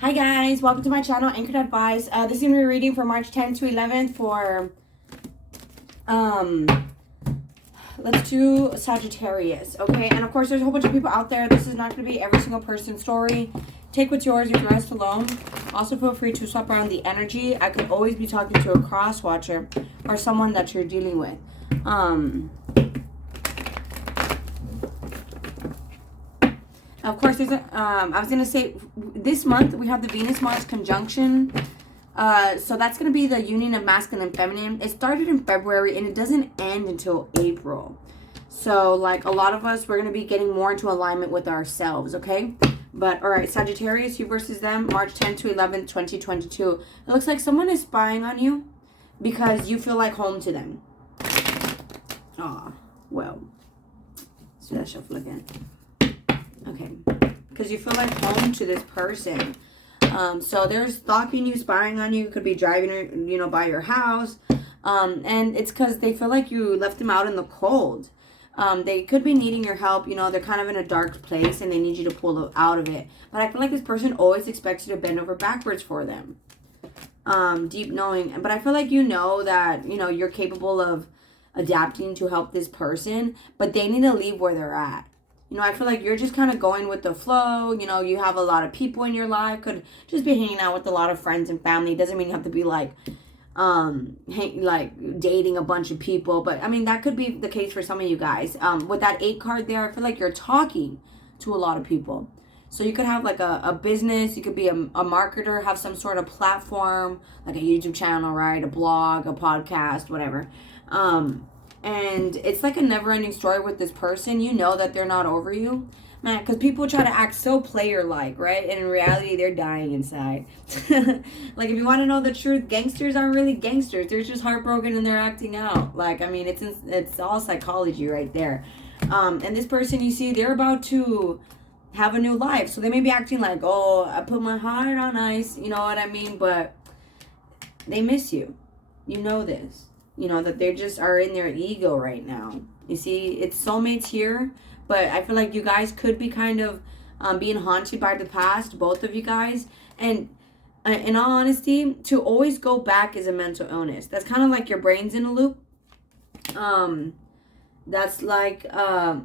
Hi guys, welcome to my channel, Anchored Advice. This is going to be a reading for March 10th to 11th for, let's do Sagittarius, okay? And of course, there's a whole bunch of people out there. This is not going to be every single person's story. Take what's yours, you can rest alone. Also, feel free to swap around the energy. I could always be talking to a cross watcher or someone that you're dealing with. Of course, there's a, I was going to say, this month we have the Venus-Mars conjunction. So that's going to be the union of masculine and feminine. It started in February and it doesn't end until April. So, like, a lot of us, we're going to be getting more into alignment with ourselves, okay? But, all right, Sagittarius, you versus them, March 10th to 11th, 2022. It looks like someone is spying on you because you feel like home to them. Aw, well. So let's shuffle again. Okay, because you feel like home to this person. So they're stalking you, spying on you. Could be driving, by your house. And it's because they feel like you left them out in the cold. They could be needing your help. They're kind of in a dark place and they need you to pull them out of it. But I feel like this person always expects you to bend over backwards for them. Deep knowing. But I feel like that, you're capable of adapting to help this person. But they need to leave where they're at. I feel like you're just kind of going with the flow. You have a lot of people in your life. Could just be hanging out with a lot of friends and family. Doesn't mean you have to be like dating a bunch of people. But, I mean, that could be the case for some of you guys. With that 8 card there, I feel like you're talking to a lot of people. So you could have like a business. You could be a marketer, have some sort of platform, like a YouTube channel, right? A blog, a podcast, whatever. And it's like a never-ending story with this person. You know that they're not over you. Man, because people try to act so player-like, right? And in reality, they're dying inside. Like, if you want to know the truth, gangsters aren't really gangsters. They're just heartbroken and they're acting out. Like, I mean, it's all psychology right there. And this person, you see, they're about to have a new life. So they may be acting like, oh, I put my heart on ice. You know what I mean? But they miss you. You know this. That they just are in their ego right now. You see, it's soulmates here, but I feel like you guys could be kind of being haunted by the past, both of you guys. And in all honesty, to always go back is a mental illness. That's kind of like your brain's in a loop. That's like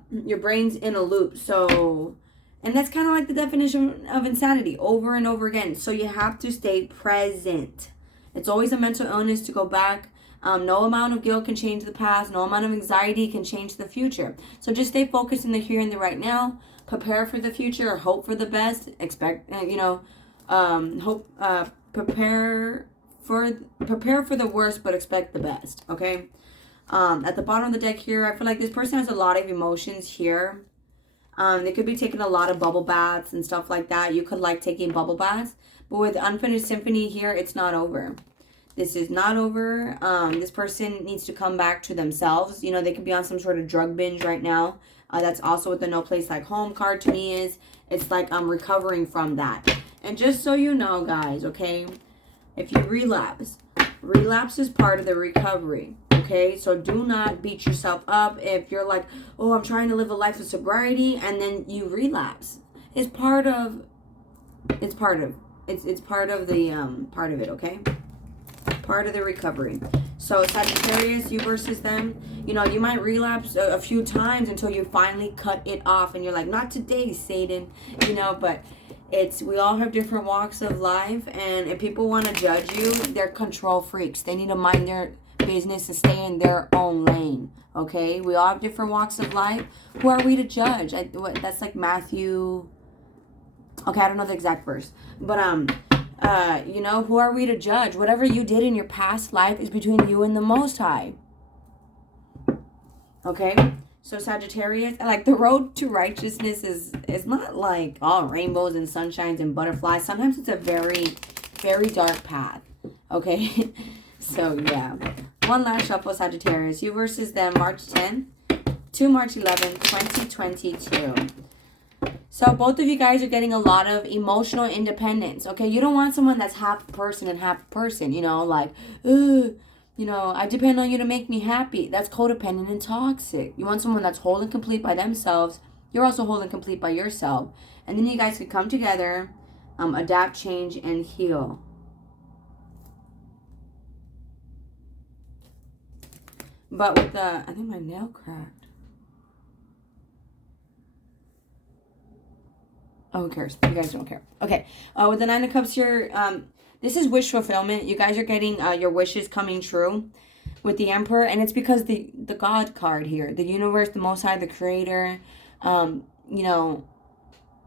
your brain's in a loop. So, and that's kind of like the definition of insanity over and over again. So you have to stay present. It's always a mental illness to go back. No amount of guilt can change the past. No amount of anxiety can change the future. So just stay focused in the here and the right now. Prepare for the future. Hope for the best. Expect, prepare for the worst, but expect the best. Okay. At the bottom of the deck here, I feel like this person has a lot of emotions here. They could be taking a lot of bubble baths and stuff like that. You could like taking bubble baths, but with Unfinished Symphony here, it's not over. This is not over. This person needs to come back to themselves. They could be on some sort of drug binge right now. That's also what the No Place Like Home card to me is. It's like I'm recovering from that. And just so you know, guys, okay, if you relapse is part of the recovery, okay? So do not beat yourself up if you're like, oh, I'm trying to live a life of sobriety, and then you relapse. It's part of the part of it, okay? Part of the recovery. So Sagittarius, you versus them, you might relapse a few times until you finally cut it off and you're like, not today, Satan, but we all have different walks of life, and if people want to judge you, they're control freaks. They need to mind their business and stay in their own lane, okay? We all have different walks of life. Who are we to judge? That's like Matthew, okay, I don't know the exact verse, but who are we to judge? Whatever you did in your past life is between you and the Most High. Okay? So Sagittarius, like, the road to righteousness is not like all rainbows and sunshines and butterflies. Sometimes it's a very, very dark path. Okay? So, yeah. One last shuffle, Sagittarius. You versus them, March 10th to March 11th, 2022. So both of you guys are getting a lot of emotional independence, okay? You don't want someone that's half person and half person, like, I depend on you to make me happy. That's codependent and toxic. You want someone that's whole and complete by themselves. You're also whole and complete by yourself. And then you guys could come together, adapt, change, and heal. But with the, I think my nail cracked. Oh, who cares? You guys don't care. Okay. With the 9 of Cups here, this is wish fulfillment. You guys are getting your wishes coming true with the Emperor, and it's because the God card here, the universe, the Most High, the Creator, you know,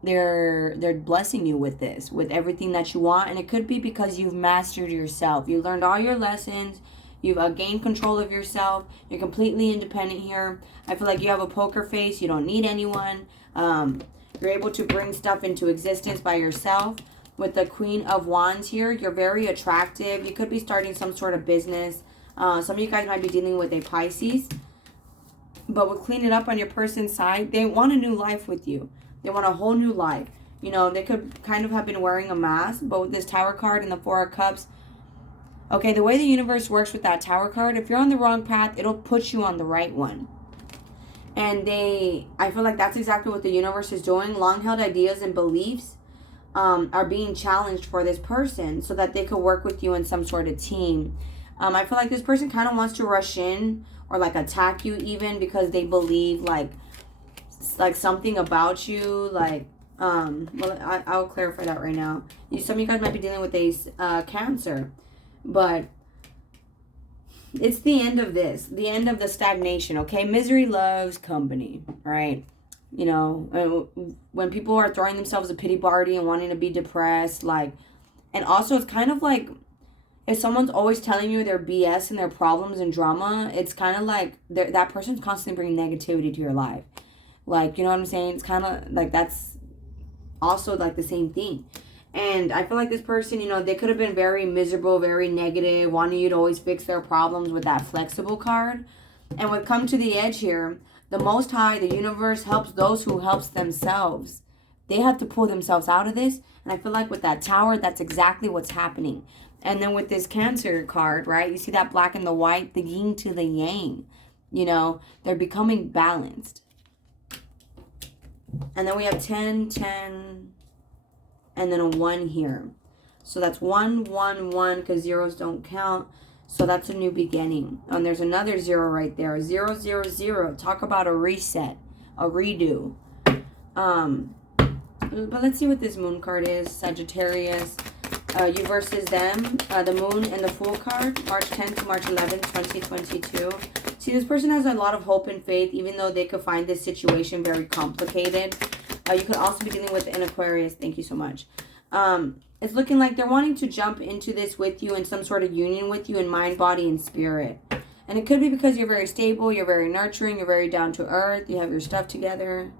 they're blessing you with this, with everything that you want, and it could be because you've mastered yourself. You learned all your lessons. You've gained control of yourself. You're completely independent here. I feel like you have a poker face. You don't need anyone. You're able to bring stuff into existence by yourself. With the Queen of Wands here, you're very attractive. You could be starting some sort of business. Some of you guys might be dealing with a Pisces. But with clean it up on your person's side, they want a new life with you. They want a whole new life. You know, they could kind of have been wearing a mask. But with this Tower card and the 4 of Cups, okay, the way the universe works with that Tower card, if you're on the wrong path, it'll put you on the right one. And I feel like that's exactly what the universe is doing. Long-held ideas and beliefs are being challenged for this person so that they could work with you in some sort of team. I feel like this person kind of wants to rush in or like attack you even because they believe like something about you. Like, well, I'll clarify that right now. Some of you guys might be dealing with a Cancer. But it's the end of this. The end of the stagnation, okay? Misery loves company, right? You know, when people are throwing themselves a pity party and wanting to be depressed, like, and also it's kind of like if someone's always telling you their BS and their problems and drama, it's kind of like that person's constantly bringing negativity to your life. Like, you know what I'm saying? It's kind of like that's also like the same thing. And I feel like this person, you know, they could have been very miserable, very negative, wanting you to always fix their problems with that flexible card. And with come to the edge here, the Most High, the universe, helps those who helps themselves. They have to pull themselves out of this. And I feel like with that Tower, that's exactly what's happening. And then with this Cancer card, right, you see that black and the white, the yin to the yang. You know, they're becoming balanced. And then we have 10, 10... and then a 1 here. So that's 1, 1, 1, because zeros don't count. So that's a new beginning. And there's another 0 right there. 0, 0, 0. Talk about a reset. A redo. But let's see what this Moon card is. Sagittarius. You versus them. The Moon and the Fool card. March 10th to March 11th, 2022. See, this person has a lot of hope and faith, even though they could find this situation very complicated. You could also be dealing with an Aquarius. Thank you so much. It's looking like they're wanting to jump into this with you in some sort of union with you in mind, body, and spirit. And it could be because you're very stable, you're very nurturing, you're very down to earth, you have your stuff together.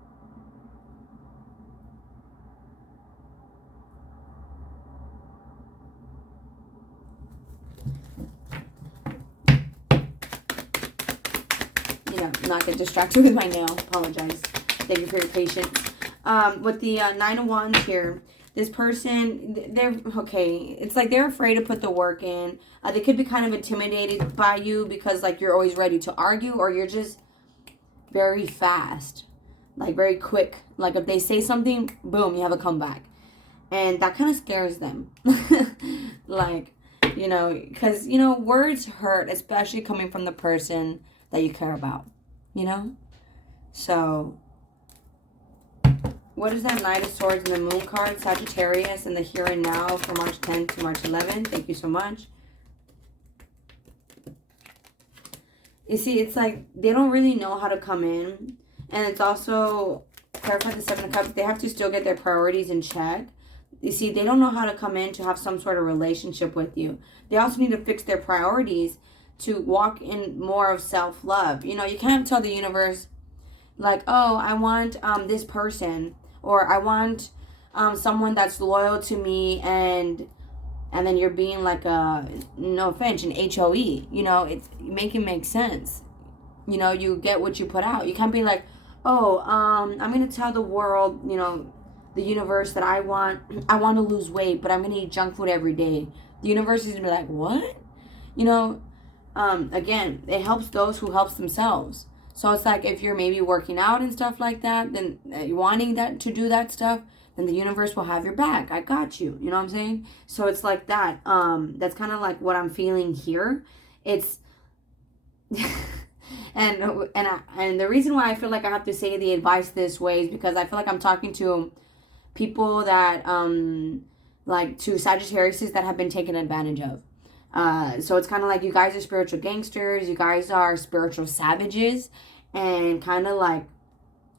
Yeah, not get distracted with my nail. Apologize. Thank you for your patience. With the 9 of Wands here, this person, they're, okay, it's like they're afraid to put the work in. They could be kind of intimidated by you because, like, you're always ready to argue or you're just very fast, like, very quick. Like, if they say something, boom, you have a comeback. And that kind of scares them. Like, you know, because, you know, words hurt, especially coming from the person that you care about, you know? So what is that Knight of Swords and the Moon card? Sagittarius and the here and now for March 10th to March 11th. Thank you so much. You see, it's like they don't really know how to come in. And it's also, clarify the 7 of Cups, they have to still get their priorities in check. You see, they don't know how to come in to have some sort of relationship with you. They also need to fix their priorities to walk in more of self-love. You know, you can't tell the universe, like, oh, I want this person, or I want someone that's loyal to me, and then you're being like a, no offense, an HOE. You know, make it make sense. You know, you get what you put out. You can't be like, oh, I'm going to tell the world, you know, the universe that I want to lose weight, but I'm going to eat junk food every day. The universe is going to be like, what? You know, again, it helps those who helps themselves. So it's like if you're maybe working out and stuff like that, then wanting that to do that stuff, and the universe will have your back. I got you. You know what I'm saying? So it's like that. That's kind of like what I'm feeling here. It's and the reason why I feel like I have to say the advice this way is because I feel like I'm talking to people that like to Sagittariuses that have been taken advantage of. So it's kind of like you guys are spiritual gangsters, you guys are spiritual savages, and kind of like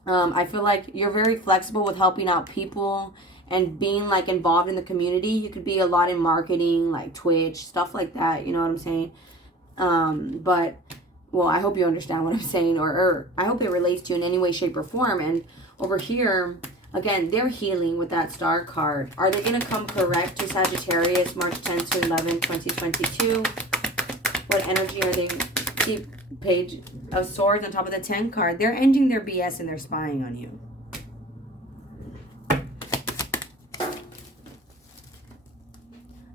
I feel like you're very flexible with helping out people and being like involved in the community. You could be a lot in marketing, like Twitch, stuff like that, you know what I'm saying? But well, I hope you understand what I'm saying, or I hope it relates to you in any way, shape, or form. And over here, again, they're healing with that star card. Are they going to come correct to Sagittarius, March 10th to 11th, 2022? What energy are they? See, Page of Swords on top of the 10 card. They're ending their BS and they're spying on you.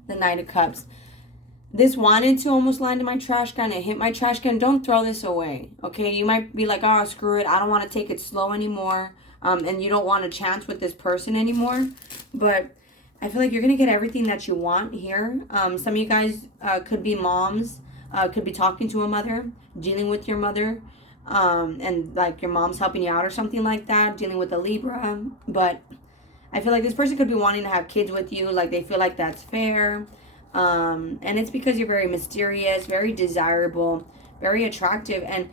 The Knight of Cups. This wanted to almost land in my trash can. It hit my trash can. Don't throw this away, okay? You might be like, oh, screw it. I don't want to take it slow anymore. And you don't want a chance with this person anymore. But I feel like you're going to get everything that you want here. Some of you guys could be moms, could be talking to a mother, dealing with your mother. And like your mom's helping you out or something like that, dealing with a Libra. But I feel like this person could be wanting to have kids with you. Like they feel like that's fair. And it's because you're very mysterious, very desirable, very attractive, and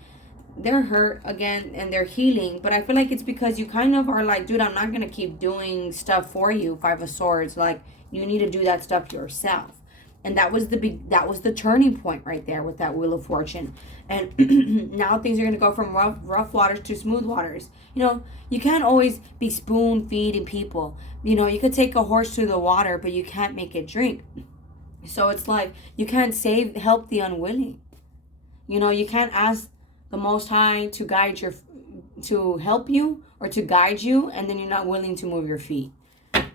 they're hurt again and they're healing. But I feel like it's because you kind of are like, dude, I'm not gonna keep doing stuff for you. Five of Swords, like you need to do that stuff yourself. And that was the turning point right there with that Wheel of Fortune. And now things are gonna go from rough waters to smooth waters. You know, you can't always be spoon feeding people. You know, you could take a horse to the water, but you can't make it drink. So it's like you can't help the unwilling. You know, you can't ask the Most High to help you or to guide you, and then you're not willing to move your feet.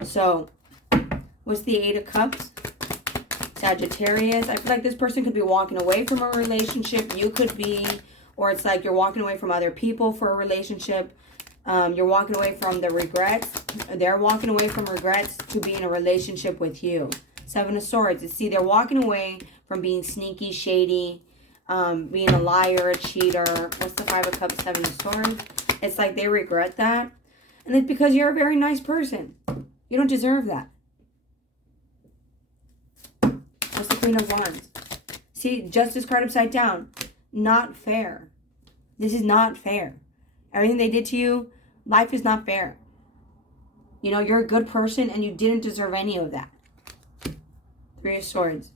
So what's the Eight of Cups? Sagittarius. I feel like this person could be walking away from a relationship. You could be, or it's like you're walking away from other people for a relationship. You're walking away from the regrets. They're walking away from regrets to be in a relationship with you. Seven of Swords. See, they're walking away from being sneaky, shady, being a liar, a cheater. What's the Five of Cups, Seven of Swords? It's like they regret that. And it's because you're a very nice person. You don't deserve that. What's the Queen of Wands? See, Justice card upside down. Not fair. This is not fair. Everything they did to you, life is not fair. You know, you're a good person and you didn't deserve any of that. Three of Swords.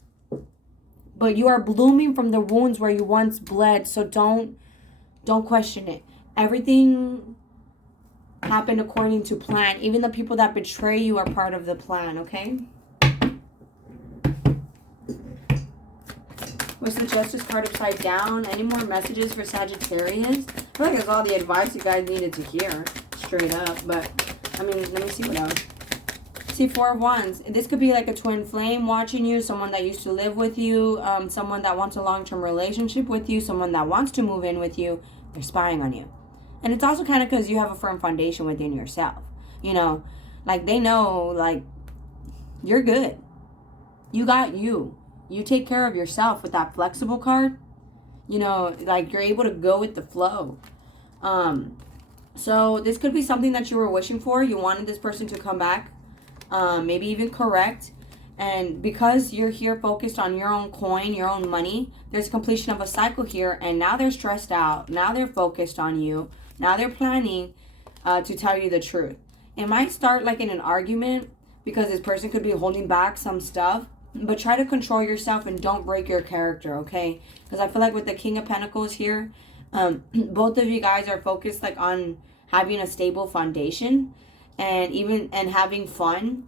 But you are blooming from the wounds where you once bled, so don't question it. Everything happened according to plan. Even the people that betray you are part of the plan, okay? What's the Justice card upside down? Any more messages for Sagittarius? I feel like that's all the advice you guys needed to hear, straight up. But, I mean, let me see what else. See, Four of Wands. This could be like a twin flame watching you, someone that used to live with you, someone that wants a long-term relationship with you, someone that wants to move in with you. They're spying on you. And it's also kind of because you have a firm foundation within yourself. You know, like they know, like, you're good. You got you. You take care of yourself with that flexible card. You know, like you're able to go with the flow. So this could be something that you were wishing for. You wanted this person to come back. Maybe even correct. And because you're here focused on your own coin, your own money, there's completion of a cycle here. And now they're stressed out. Now they're focused on you. Now they're planning to tell you the truth. It might start like in an argument because this person could be holding back some stuff. But try to control yourself and don't break your character, okay? Because I feel like with the King of Pentacles here, both of you guys are focused like on having a stable foundation and having fun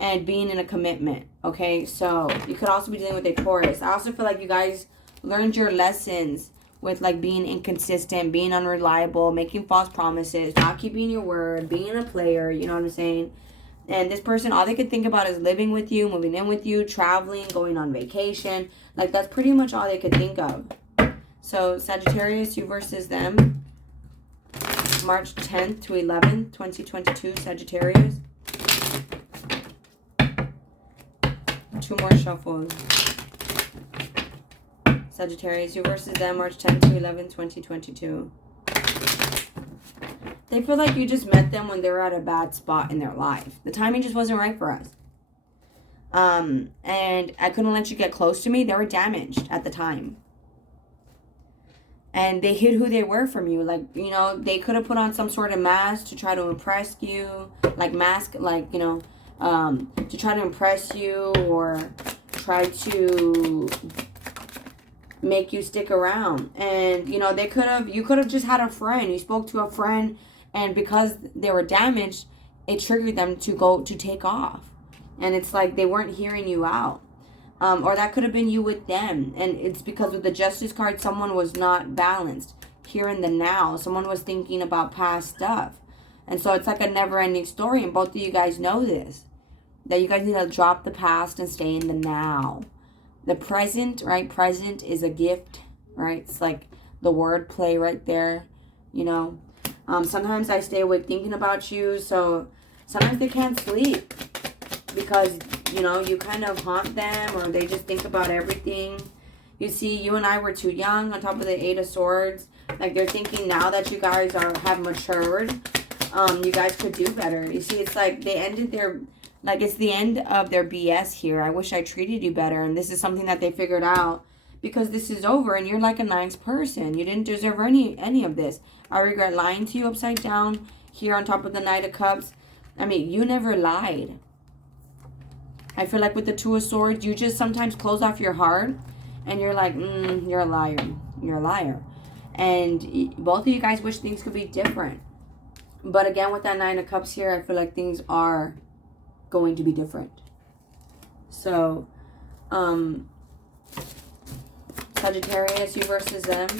and being in a commitment, okay? So you could also be dealing with a Taurus. I also feel like you guys learned your lessons with like being inconsistent, being unreliable, making false promises, not keeping your word, being a player, you know what I'm saying? And this person, all they could think about is living with you, moving in with you, traveling, going on vacation. Like, that's pretty much all they could think of. So, Sagittarius, you versus them. March 10th to 11th, 2022, Sagittarius. 2 more shuffles. Sagittarius, you versus them, March 10 to 11, 2022. They feel like you just met them when they were at a bad spot in their life. The timing just wasn't right for us. And I couldn't let you get close to me. They were damaged at the time. And they hid who they were from you. Like, you know, they could have put on some sort of mask to try to impress you. Like, you know, to try to impress you or try to make you stick around. And, you know, you could have just had a friend. You spoke to a friend, and because they were damaged, it triggered them to take off. And it's like they weren't hearing you out. Or that could have been you with them. And it's because with the Justice card, someone was not balanced here in the now. Someone was thinking about past stuff. And so it's like a never-ending story. And both of you guys know this. That you guys need to drop the past and stay in the now. The present, right? Present is a gift, right? It's like the word play right there, you know. Sometimes I stay awake thinking about you. So sometimes they can't sleep. Because, you know, you kind of haunt them, or they just think about everything. You see, you and I were too young, on top of the 8 of Swords. Like, they're thinking now that you guys have matured, you guys could do better. You see, it's like they ended their, like, it's the end of their BS here. I wish I treated you better, and this is something that they figured out. Because this is over, and you're like a nice person. You didn't deserve any of this. I regret lying to you upside down, here on top of the Knight of Cups. I mean, you never lied. I feel like with the 2 of Swords, you just sometimes close off your heart. And you're like, you're a liar. You're a liar. And both of you guys wish things could be different. But again, with that 9 of Cups here, I feel like things are going to be different. So, Sagittarius, you versus them.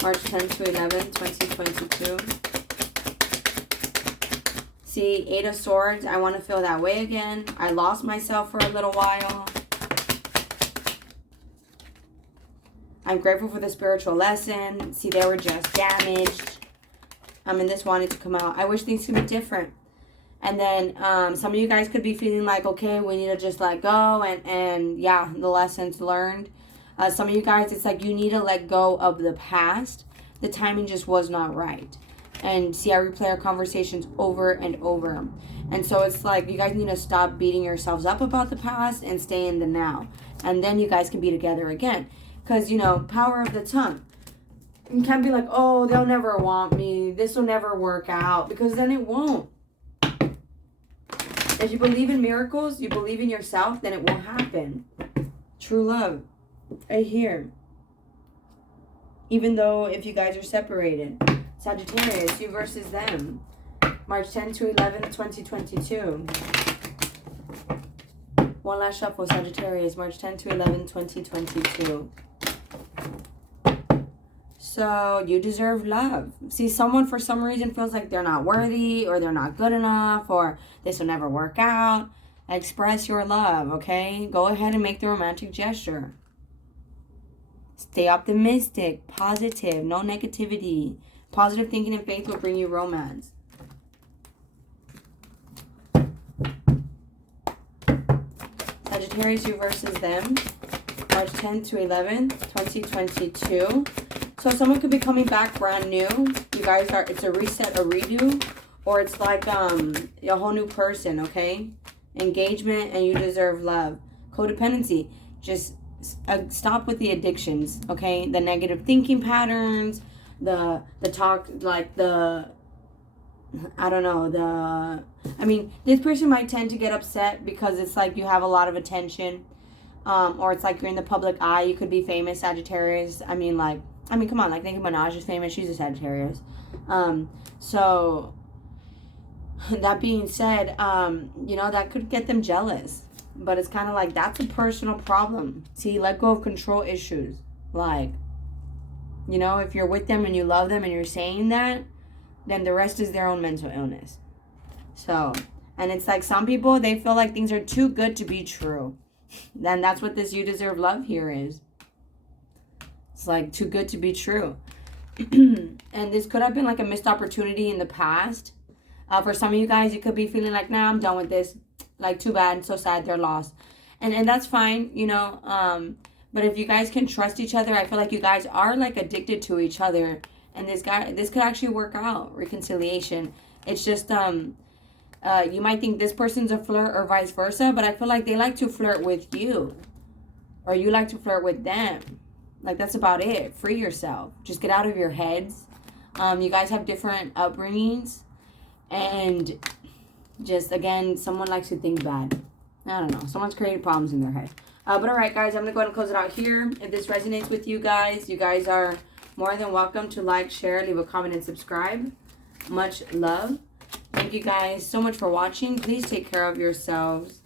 March 10 to 11, 2022. See, 8 of Swords, I want to feel that way again. I lost myself for a little while. I'm grateful for the spiritual lesson. See, they were just damaged. And this wanted to come out. I wish things could be different. And then some of you guys could be feeling like, okay, we need to just let go. And yeah, the lessons learned. Some of you guys, it's like you need to let go of the past. The timing just was not right. And see, I replay our conversations over and over. And so it's like you guys need to stop beating yourselves up about the past and stay in the now. And then you guys can be together again. Because, you know, power of the tongue. You can't be like, oh, they'll never want me. This will never work out. Because then it won't. If you believe in miracles, you believe in yourself, then it will happen. True love. Right here. Even though if you guys are separated. Sagittarius, you versus them. March 10 to 11, 2022. One last shuffle, Sagittarius. March 10 to 11, 2022. So, you deserve love. See, someone for some reason feels like they're not worthy, or they're not good enough, or this will never work out. Express your love, okay? Go ahead and make the romantic gesture. Stay optimistic, positive, no negativity. Positive thinking and faith will bring you romance. Sagittarius, you versus them. March 10 to 11, 2022. So someone could be coming back brand new. You guys are, it's a reset, a redo. Or it's like a whole new person, okay? Engagement, and you deserve love. Codependency. Just stop with the addictions, okay? The negative thinking patterns. The talk, like I don't know, I mean, this person might tend to get upset because it's like you have a lot of attention, or it's like you're in the public eye. You could be famous, Sagittarius. I mean, come on, like Nicki Minaj is famous. She's a Sagittarius. So that being said, you know, that could get them jealous, but it's kind of like, that's a personal problem. See, let go of control issues. Like, you know, if you're with them and you love them and you're saying that, then the rest is their own mental illness. So, and it's like some people, they feel like things are too good to be true. Then that's what this you deserve love here is. It's like too good to be true. And this could have been like a missed opportunity in the past. For some of you guys, you could be feeling like, nah, I'm done with this. Like, too bad, so sad, they're lost. And that's fine, you know. But if you guys can trust each other, I feel like you guys are like addicted to each other, and this could actually work out, reconciliation. It's just you might think this person's a flirt or vice versa, but I feel like they like to flirt with you, or you like to flirt with them. Like, that's about it. Free yourself. Just get out of your heads. You guys have different upbringings, and just, again, someone likes to think bad. I don't know. Someone's created problems in their head. But all right, guys, I'm going to go ahead and close it out here. If this resonates with you guys are more than welcome to like, share, leave a comment, and subscribe. Much love. Thank you guys so much for watching. Please take care of yourselves.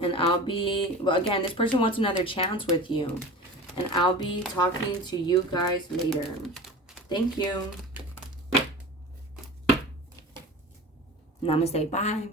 And well, again, this person wants another chance with you. And I'll be talking to you guys later. Thank you. Namaste. Bye.